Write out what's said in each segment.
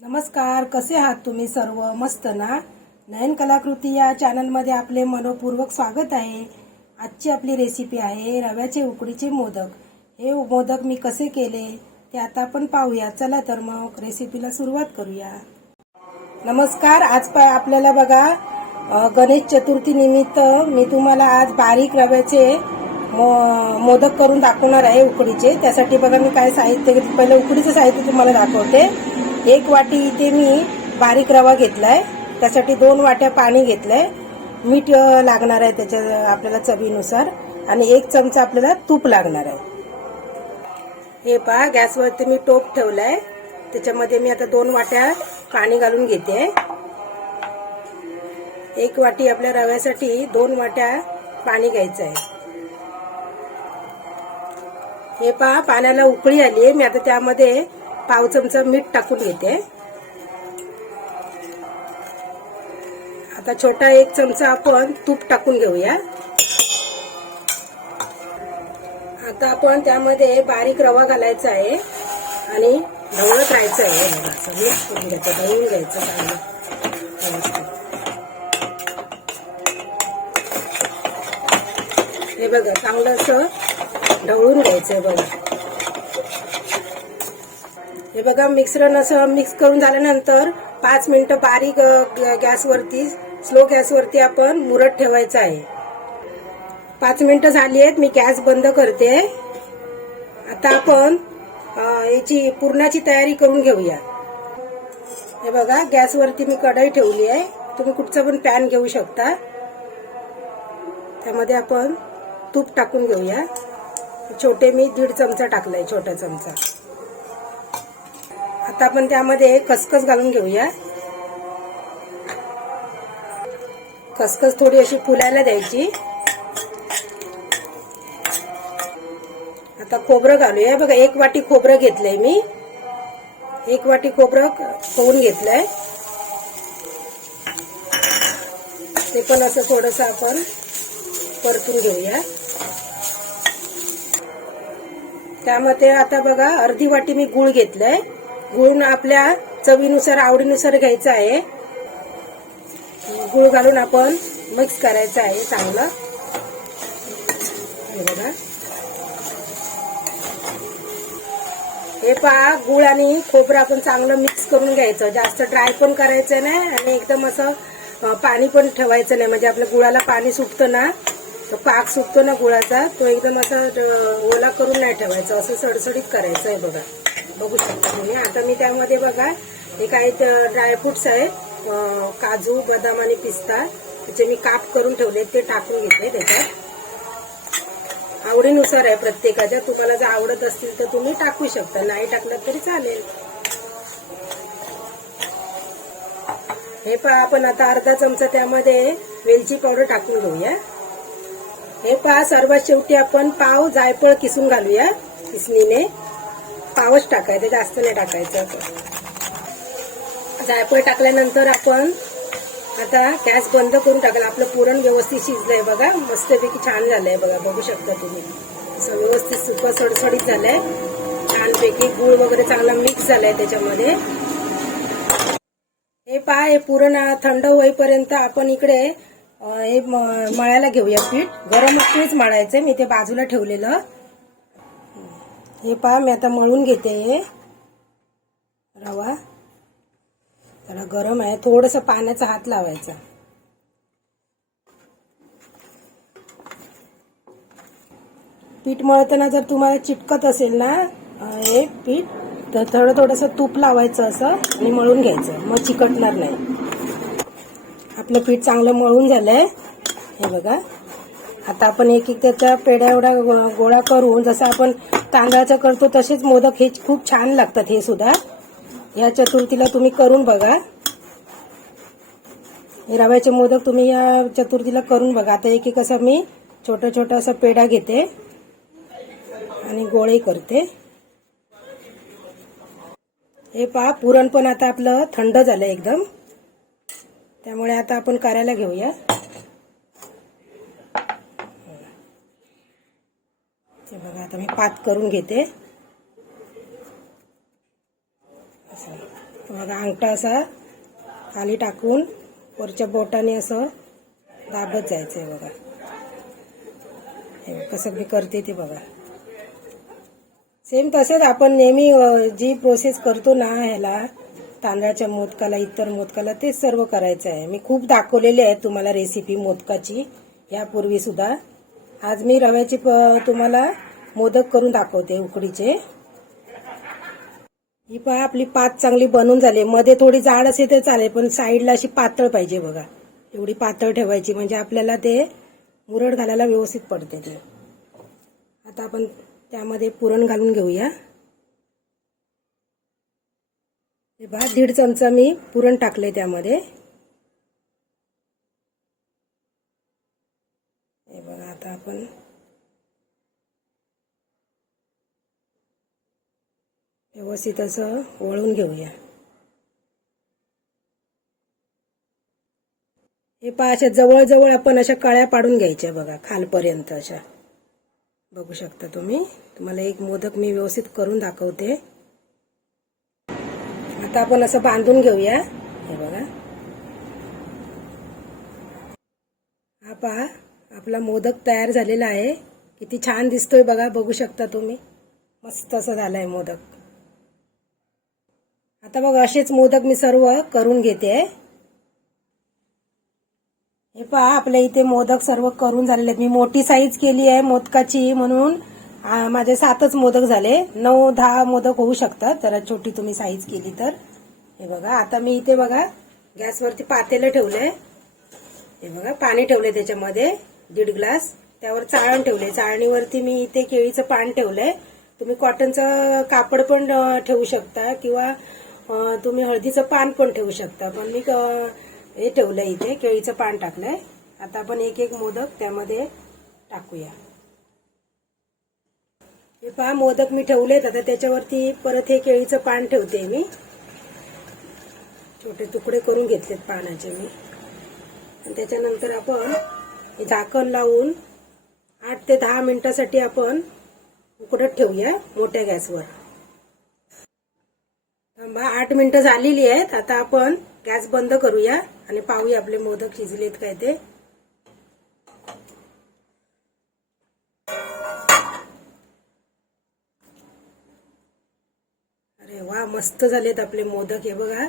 नमस्कार कसे आहात तुम्ही सर्व? मस्त ना? नयन कलाकृती या चॅनलमध्ये आपले मनपूर्वक स्वागत आहे. आजची आपली रेसिपी आहे रव्याचे उकडीचे मोदक. हे मोदक मी कसे केले ते आता आपण पाहूया. चला तर मग रेसिपीला सुरुवात करूया. नमस्कार आज पा आपल्याला बघा गणेश चतुर्थी निमित्त मी तुम्हाला आज बारीक रव्याचे मो- मोदक करून दाखवणार आहे उकडीचे. त्यासाठी बघा मी काय साहित्य पहिले उकडीचं साहित्य तुम्हाला दाखवते. एक वाटी इथे मी बारीक रवा घेतलाय. त्यासाठी दोन वाट्या पाणी घेतलंय. मीठ लागणार आहे त्याच्या आपल्याला चवीनुसार. आणि एक चमचा आपल्याला तूप लागणार आहे. हे पहा गॅसवरती मी टोप ठेवलाय. त्याच्यामध्ये मी आता दोन वाट्या पाणी घालून घेते. एक वाटी आपल्या रव्यासाठी दोन वाट्या पाणी घ्यायचं आहे हे पहा पाण्याला उकळी आली मी आता त्यामध्ये पाव चमचा मीठ टाकून घेते. आता छोटा एक चमचा आपण तूप टाकून घेऊया. आता आपण त्यामध्ये बारीक रवा घालायचा आहे आणि ढवळत राहायचं आहे. मीठ मिक्स करून घ्यायचं ढवळून घ्यायचं चांगलं. हे बघा चांगलं असं ढवळून घ्यायचं आहे बघा. हे बघा मिक्सरन असं मिक्स करून झाल्यानंतर पाच मिनिटं बारीक गॅसवरती स्लो गॅसवरती आपण मुरत ठेवायचं आहे. पाच मिनिटं झाली आहेत मी गॅस बंद करते. आता आपण याची पुरणाची तयारी करून घेऊया. हे बघा गॅसवरती मी कढई ठेवली आहे. तुम्ही कुठचा पण पॅन घेऊ शकता. त्यामध्ये आपण तूप टाकून घेऊया. छोटे मी दीड चमचा टाकलाय छोटा चमचा. आता आपण त्यामध्ये खसखस घालून घेऊया. खसखस थोडी अशी फुलायला द्यायची. आता खोबरं घालूया. बघा एक वाटी खोबरं घेतलंय मी. एक वाटी खोबरं खाऊन घेतलंय. ते पण असं थोडस आपण परतून घेऊया. त्यामध्ये आता बघा अर्धी वाटी मी गुळ घेतलंय. गुळ आपल्या चवीनुसार आवडीनुसार घ्यायचा आहे. गुळ घालून आपण मिक्स करायचं आहे चांगलं. हे बघा. हे पहा गुळ आणि खोबरं आपण चांगलं मिक्स करून घ्यायचं. जास्त ड्राय पण करायचं नाही आणि एकदम असं पाणी पण ठेवायचं नाही. म्हणजे आपल्या गुळाला पाणी सुटतं ना तो पाक सुटतो ना गुळाचा तो एकदम असा ओला करून नाही ठेवायचा. असं सडसडीत करायचं आहे बघा. बघू शकता तुम्ही. आता मी त्यामध्ये बघा हे काही ड्रायफ्रुट्स आहेत काजू बदाम आणि पिस्ता. त्याचे मी काप करून ठेवले ते टाकून घेतले त्याच्यात. आवडीनुसार आहे प्रत्येकाच्या. तुम्हाला जर आवडत असतील तर तुम्ही टाकू शकता. नाही टाकलं तरी चालेल. हे पहा आपण आता अर्धा चमचा त्यामध्ये वेलची पावडर टाकून घेऊया. हे पहा सर्वात शेवटी आपण पाव जायफळ किसून घालूया किसणीने. पावच टाकायचं जास्त नाही टाकायचं. जायफळ टाकल्यानंतर आपण आता गॅस बंद करून टाकला. आपलं पुरण व्यवस्थित शिजलंय बघा. मस्तपैकी छान झालंय बघा. बघू शकता तुम्ही. असं व्यवस्थित सुपर सडसडीत झालंय. छानपैकी गुळ वगैरे चांगला मिक्स झालाय त्याच्यामध्ये. हे पहा पुरण थंड होईपर्यंत आपण इकडे हे मळायला घेऊया पीठ. गरम असतानाच मळायचंय. मी ते बाजूला ठेवलेलं. हे पहा मी आता मळून घेते. हे रवा. त्याला गरम आहे. थोडस पाण्याचा हात लावायचा. पीठ मळताना जर तुम्हाला चिटकत असेल ना हे पीठ तर थोडं थोडंसं तूप लावायचं असं आणि मळून घ्यायचं. मग चिकटणार नाही. आपलं पीठ चांगलं मळून झालंय. हे बघा. आता आपण एक एक त्याच्या पेड्या एवढा गो- गोळा करून जसं आपण तांदळाचं करतो तसेच मोदक हे खूप छान लागतात हे सुद्धा. या चतुर्थीला तुम्ही करून बघा. हे रव्याचे मोदक तुम्ही या चतुर्थीला करून बघा. आता एक एक असं मी छोटं छोटं असं पेढा घेते. आणि गोळे करते. हे पहा पुरण पण आता आपलं थंड झालं एकदम. त्यामुळे आता आपण करायला घेऊया. हे बघा आता मी पात करून घेते. असं. बघा अंगठा असा खाली टाकून वरच्या बोटाने असं दाबत जायचं आहे बघा. हे कसं मी करते ते बघा. सेम तसंच आपण नेहमी जी प्रोसेस करतो ना ह्याला तांदळाच्या मोदकाला इतर मोदकाला तेच सर्व करायचं आहे. मी खूप दाखवलेली आहे तुम्हाला रेसिपी मोदकाची. यापूर्वी सुद्धा आज मी रव्याची प- तुम्हाला मोदक करून दाखवते उकडीचे. ही पहा आपली पात चांगली बनून झाली. मध्ये थोडी जाड असेल तर चालेल पण साईडला अशी पातळ पाहिजे बघा. एवढी पातळ ठेवायची म्हणजे आपल्याला ते मुरड घालायला व्यवस्थित पडते ते. आता आपण त्यामध्ये पुरण घालून घेऊया. हे बघा दीड चमचा मी पुरण टाकले त्यामध्ये हे बघा आता आपण व्यवस्थित असं वळून घेऊया. हे पहा अशा जवळजवळ आपण अशा कळ्या पाडून घ्यायच्या बघा खालपर्यंत अशा. बघू शकता तुम्ही. तुम्हाला एक मोदक मी व्यवस्थित करून दाखवते. आता आपण असं बांधून घेऊया. हे बघा. हा पहा आपला मोदक तयार झालेला आहे. किती छान दिसतोय बघा बघू शकता तुम्ही. मस्त असं आहे मोदक. आता बघ असेच मोदक मी सर्व करून घेते. हे पहा आपल्या इथे मोदक सर्व करून झालेले आहेत. मी मोठी साईज केली आहे मोदकाची म्हणून. माझे सातच मोदक झाले. नऊ दहा मोदक होऊ शकतात. जरा छोटी तुम्ही साईज केली तर. हे बघा आता मी इथे बघा गॅसवरती पातेलं ठेवलंय. हे बघा पाणी ठेवलंय त्याच्यामध्ये. दीड ग्लास. त्यावर चाळण ठेवले चाळणीवरती मी इथे केळीचं पान ठेवलंय. तुम्ही कॉटनचं कापड पण ठेवू शकता किंवा तुम्ही हळदीचं पान पण ठेवू शकता. पण मी हे ठेवलंय इथे. केळीचं पान टाकलंय. आता आपण एक एक मोदक त्यामध्ये टाकूया. हे पहा मोदक मी ठेवलेत. आता त्याच्यावरती परत हे केळीचं पान ठेवते मी. छोटे तुकडे करून घेतलेत पानाचे मी. आणि त्याच्यानंतर आपण झाकण लावून आठ ते दहा मिनिटासाठी आपण उकडत ठेवूया मोठ्या गॅसवर. थांबा आठ मिनिटं झालेली आहेत. आता आपण गॅस बंद करूया आणि पाहूया आपले मोदक शिजलेत काय ते. अरे वा मस्त झालेत आपले मोदक हे बघा.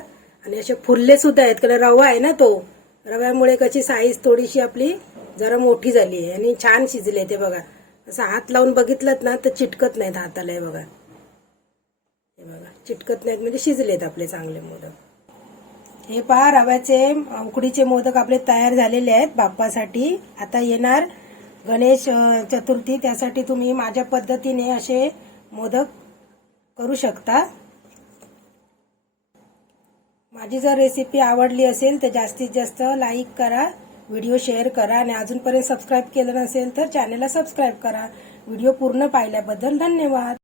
आणि असे फुलले सुद्धा आहेत. कारण रवा आहे ना तो. रव्यामुळे कशी साईज थोडीशी आपली जरा मोठी झाली आहे आणि छान शिजले ते बघा. असं हात लावून बघितलं ना तर चिटकत नाहीत हाताला हे बघा. हे बघा चिटकत नाहीत म्हणजे शिजलेत आपले चांगले मोदक. हे पहा रव्याचे उकडीचे मोदक आपले तयार झालेले आहेत बाप्पासाठी. आता येणार गणेश चतुर्थी त्यासाठी तुम्ही माझ्या पद्धतीने असे मोदक करू शकता. माझी जर रेसिपी आवडली असेल तर जास्तीत जास्त लाईक करा. व्हिडिओ शेअर करा आणि अजूनपर्यंत सबस्क्राईब केलं नसेल तर चॅनलला सबस्क्राईब करा. व्हिडिओ पूर्ण पाहिल्याबद्दल धन्यवाद.